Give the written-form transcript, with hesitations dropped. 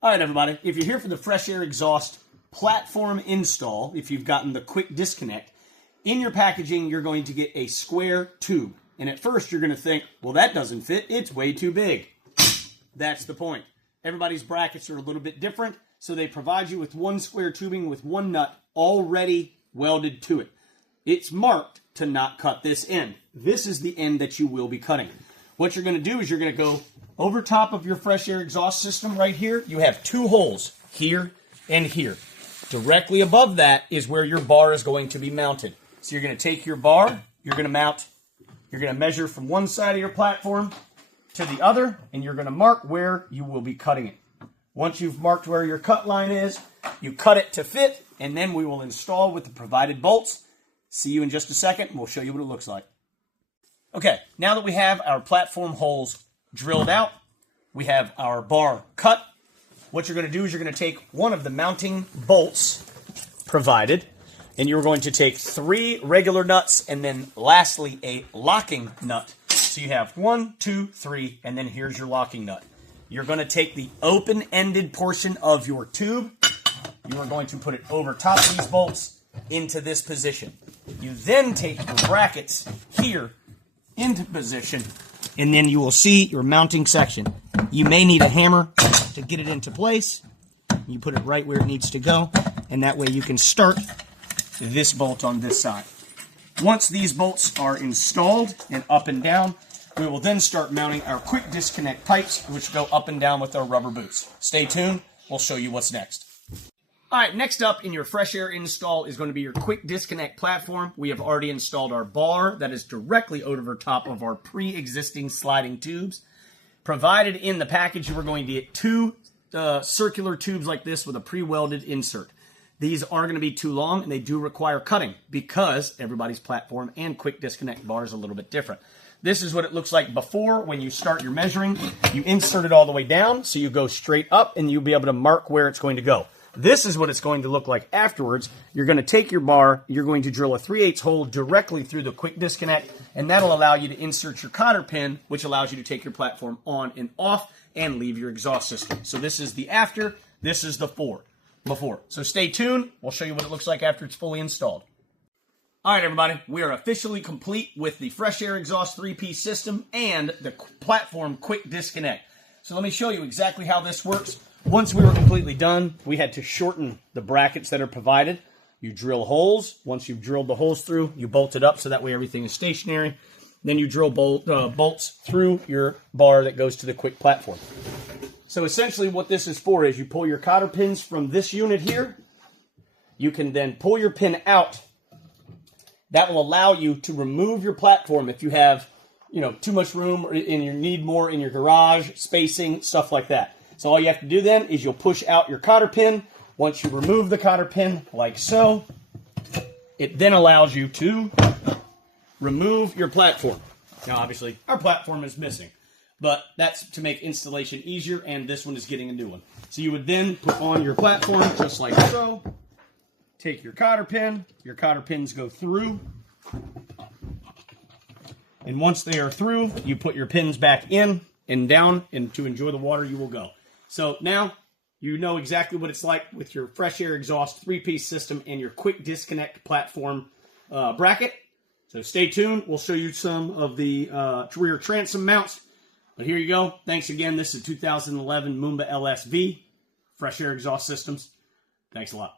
All right, everybody, if you're here for the fresh air exhaust platform install, if you've gotten the quick disconnect, in your packaging, you're going to get a square tube. And at first, you're going to think, well, that doesn't fit. It's way too big. That's the point. Everybody's brackets are a little bit different, so they provide you with one square tubing with one nut already welded to it. It's marked to not cut this end. This is the end that you will be cutting. What you're going to do is you're going to go over top of your fresh air exhaust system right here. You have two holes, here and here. Directly above that is where your bar is going to be mounted. So you're going to take your bar, you're going to measure from one side of your platform to the other, and you're going to mark where you will be cutting it. Once you've marked where your cut line is, you cut it to fit, and then we will install with the provided bolts. See you in just a second, and we'll show you what it looks like. Okay, now that we have our platform holes drilled out, we have our bar cut. What you're going to do is you're going to take one of the mounting bolts provided, and you're going to take 3 regular nuts, and then lastly a locking nut. So you have 1, 2, 3, and then here's your locking nut. You're going to take the open-ended portion of your tube. You are going to put it over top of these bolts into this position. You then take your brackets here into position, and then you will see your mounting section. You may need a hammer to get it into place. You put it right where it needs to go, and that way you can start this bolt on this side. Once these bolts are installed and up and down, we will then start mounting our quick disconnect pipes, which go up and down with our rubber boots. Stay tuned. We'll show you what's next. All right, next up in your fresh air install is going to be your quick disconnect platform. We have already installed our bar that is directly over top of our pre-existing sliding tubes. Provided in the package, you are going to get 2 circular tubes like this with a pre-welded insert. These are going to be too long, and they do require cutting because everybody's platform and quick disconnect bar is a little bit different. This is what it looks like before. When you start your measuring, you insert it all the way down, so you go straight up, and you'll be able to mark where it's going to go. This is what it's going to look like afterwards. You're going to take your bar, you're going to drill a 3/8 hole directly through the quick disconnect, and that'll allow you to insert your cotter pin, which allows you to take your platform on and off and leave your exhaust system. So this is the after, this is the before. So stay tuned. We'll show you what it looks like after it's fully installed. All right, everybody, we are officially complete with the fresh air exhaust 3-piece system and the platform quick disconnect. So let me show you exactly how this works. Once we were completely done, we had to shorten the brackets that are provided. You drill holes. Once you've drilled the holes through, you bolt it up so that way everything is stationary. Then you drill bolts through your bar that goes to the quick platform. So essentially what this is for is you pull your cotter pins from this unit here. You can then pull your pin out. That will allow you to remove your platform if you have, too much room and you need more in your garage, spacing, stuff like that. So all you have to do then is you'll push out your cotter pin. Once you remove the cotter pin, like so, it then allows you to remove your platform. Now, obviously, our platform is missing, but that's to make installation easier, and this one is getting a new one. So you would then put on your platform just like so. Take your cotter pins go through, and once they are through, you put your pins back in and down, and to enjoy the water, you will go. So now you know exactly what it's like with your fresh air exhaust 3-piece system and your quick disconnect platform bracket. So stay tuned. We'll show you some of the rear transom mounts. But here you go. Thanks again. This is 2011 Moomba LSV fresh air exhaust systems. Thanks a lot.